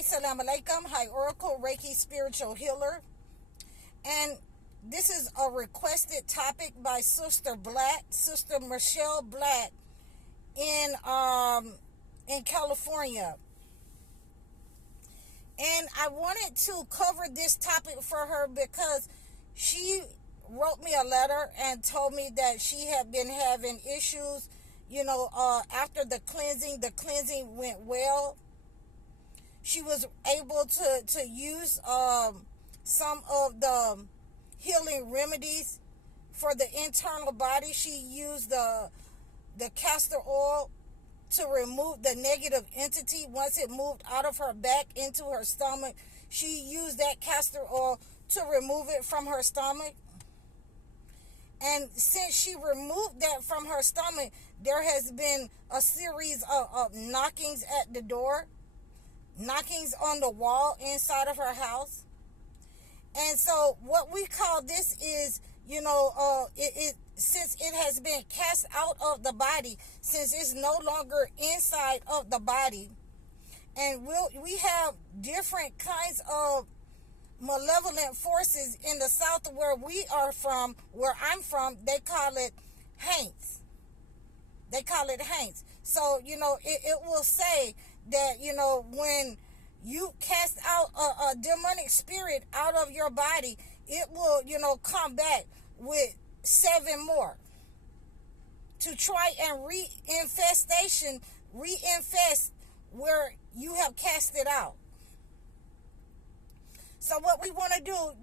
Hi, salam alaikum. Hi, Oracle Reiki Spiritual Healer. And this is a requested topic by Sister Black, Sister Michelle Black in California. And I wanted to cover this topic for her because she wrote me a letter and told me that she had been having issues, after the cleansing went well. She was able to use some of the healing remedies for the internal body. She used the castor oil to remove the negative entity. Once it moved out of her back into her stomach, she used that castor oil to remove it from her stomach. And since she removed that from her stomach, there has been a series of knockings at the door, knockings on the wall inside of her house. And so what we call this is, since it has been cast out of the body, since it's no longer inside of the body, and we have different kinds of malevolent forces in the south where I'm from, they call it Haints. They call it Haints. So, it will say that, when you cast out a demonic spirit out of your body, it will, come back with 7 more to try and reinfest where you have cast it out. So what we want to do,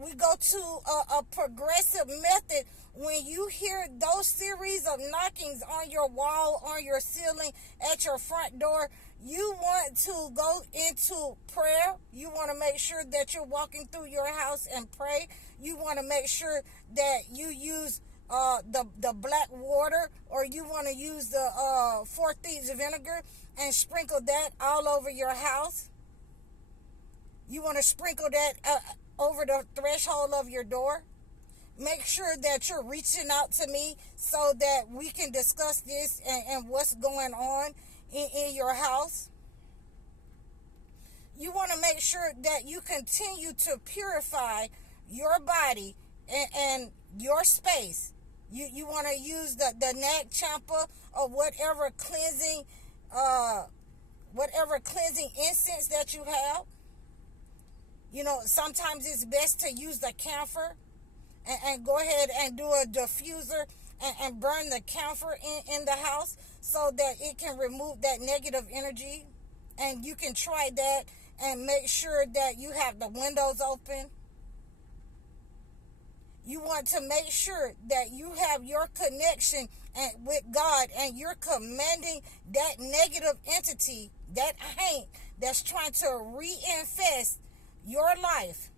we go to a progressive method. When you hear those series of knockings on your wall, on your ceiling, at your front door, you want to go into prayer. You want to make sure that you're walking through your house and pray. You want to make sure that you use the black water, or you want to use the 4 thieves vinegar and sprinkle that all over your house. You want to sprinkle that over the threshold of your door. Make sure that you're reaching out to me so that we can discuss this and what's going on in your house. You want to make sure that you continue to purify your body and your space. You want to use the nag champa or whatever cleansing incense that you have. Sometimes it's best to use the camphor and go ahead and do a diffuser and burn the camphor in the house so that it can remove that negative energy. And you can try that and make sure that you have the windows open. You want to make sure that you have your connection with God, and you're commanding that negative entity, that haint that's trying to reinfest your life,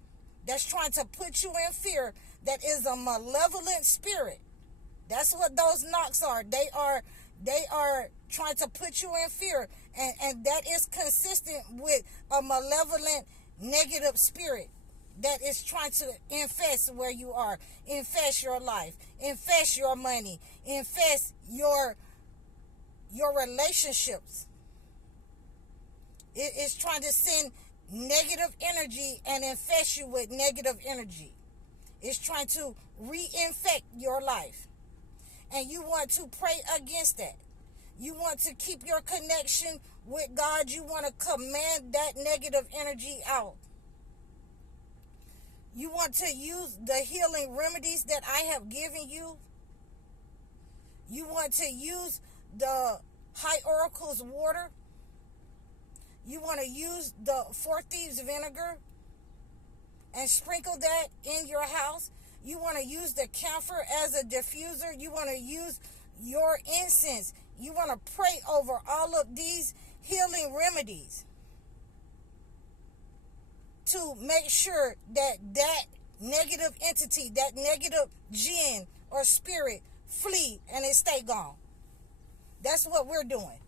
that's trying to put you in fear, that is a malevolent spirit. That's what those knocks are. They are trying to put you in fear, and that is consistent with a malevolent negative spirit that is trying to infest where you are, infest your life, infest your money, infest your relationships. It is trying to send negative energy and infest you with negative energy. It's trying to reinfect your life. And you want to pray against that. You want to keep your connection with God. You want to command that negative energy out. You want to use the healing remedies that I have given you. You want to use the High Oracle's water. You want to use the 4 thieves vinegar and sprinkle that in your house. You want to use the camphor as a diffuser. You want to use your incense. You want to pray over all of these healing remedies to make sure that negative entity, that negative jinn or spirit flee and it stay gone. That's what we're doing.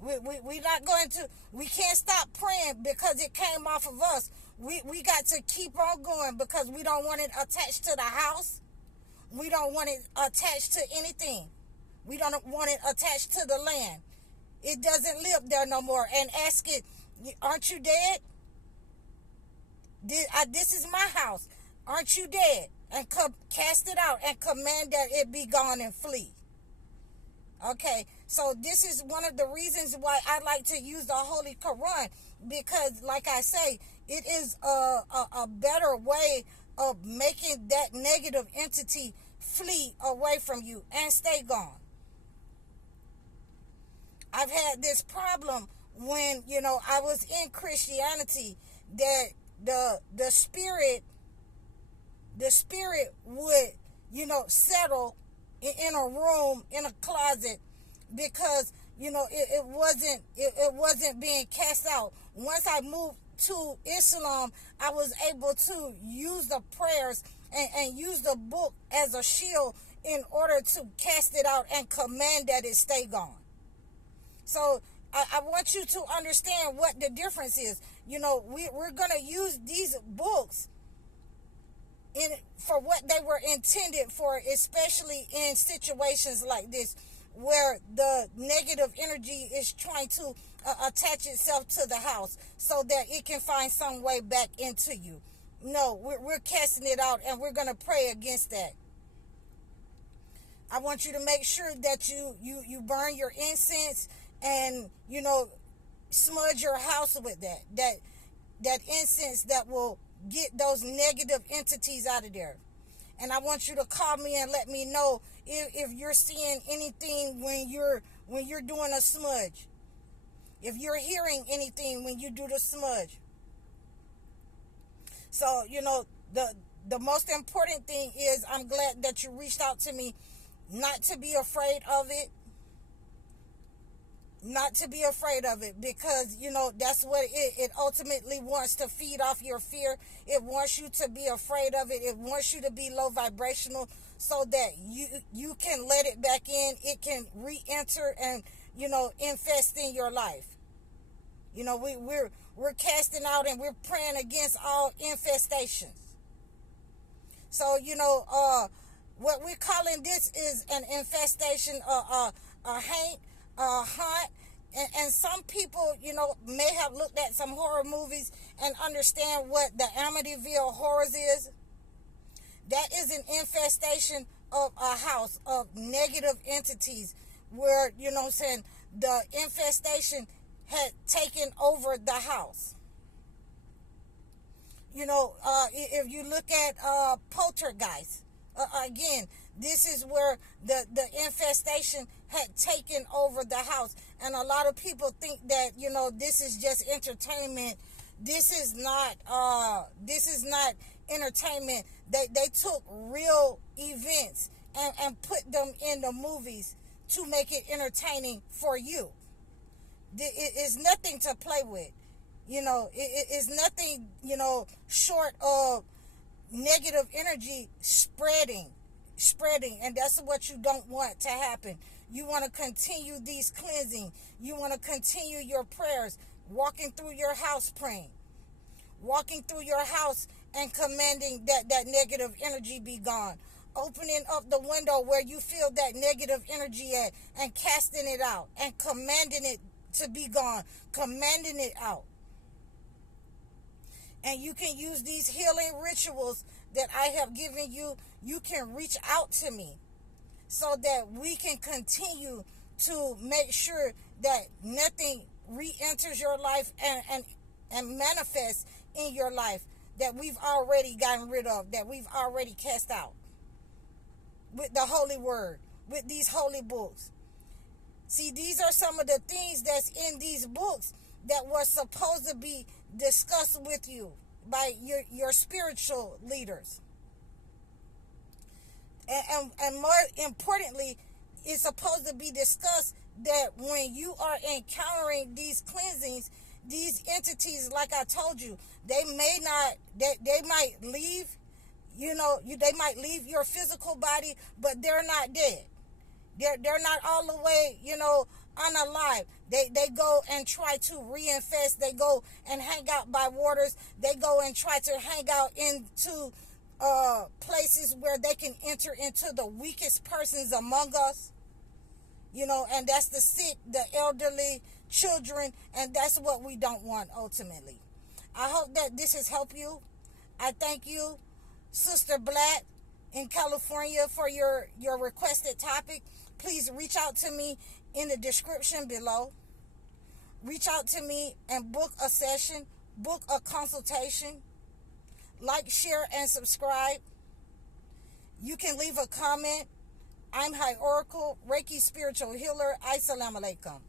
We're not going to, we can't stop praying because it came off of us. We got to keep on going because we don't want it attached to the house. We don't want it attached to anything. We don't want it attached to the land. It doesn't live there no more. And ask it Aren't you dead? This is my house. Aren't you dead? And cast it out and command that it be gone and flee. Okay, so this is one of the reasons why I like to use the Holy Quran, because, like I say, it is a better way of making that negative entity flee away from you and stay gone. I've had this problem when, I was in Christianity, that the spirit would, settle in a room, in a closet, because, it wasn't being cast out. Once I moved to Islam, I was able to use the prayers and use the book as a shield in order to cast it out and command that it stay gone. So I want you to understand what the difference is. We're going to use these books for what they were intended for, especially in situations like this, where the negative energy is trying to attach itself to the house so that it can find some way back into you. No, we're casting it out, and we're going to pray against that. I want you to make sure that you burn your incense and, smudge your house with that incense that will get those negative entities out of there. And I want you to call me and let me know if you're seeing anything when you're doing a smudge. If you're hearing anything when you do the smudge. So, the most important thing is, I'm glad that you reached out to me, not to be afraid of it. Not to be afraid of it, because, that's what it ultimately wants, to feed off your fear. It wants you to be afraid of it. It wants you to be low vibrational so that you can let it back in. It can re-enter and, infest in your life. We're casting out and we're praying against all infestations. So, what we're calling this is an infestation, a haint, haunt, and some people, may have looked at some horror movies and understand what the Amityville Horrors is. That is an infestation of a house of negative entities, where, the infestation had taken over the house. If you look at poltergeist, again, this is where the infestation had taken over the house. And a lot of people think that, this is just entertainment. This is not entertainment. They took real events and put them in the movies to make it entertaining for you. It is nothing to play with. It is nothing, short of negative energy spreading, and that's what you don't want to happen. You want to continue these cleansing. You want to continue your prayers, walking through your house praying, walking through your house and commanding that negative energy be gone, opening up the window where you feel that negative energy at and casting it out and commanding it to be gone, commanding it out. And you can use these healing rituals that I have given you. You can reach out to me so that we can continue to make sure that nothing re-enters your life and manifests in your life that we've already gotten rid of, that we've already cast out with the holy word, with these holy books. See, these are some of the things that's in these books that was supposed to be discussed with you by your spiritual leaders. And more importantly, it's supposed to be discussed that when you are encountering these cleansings, these entities, like I told you, they might leave, they might leave your physical body, but they're not dead. They're not all the way, unalive. They go and try to reinfest. They go and hang out by waters. They go and try to hang out into places where they can enter into the weakest persons among us. And that's the sick, the elderly, children, and that's what we don't want ultimately. I hope that this has helped you. I thank you, Sister Black in California, for your requested topic. Please reach out to me in the description below. Reach out to me and book a session, book a consultation. Like, share, and subscribe. You can leave a comment. I'm High Oracle, Reiki Spiritual Healer. Assalamu alaikum.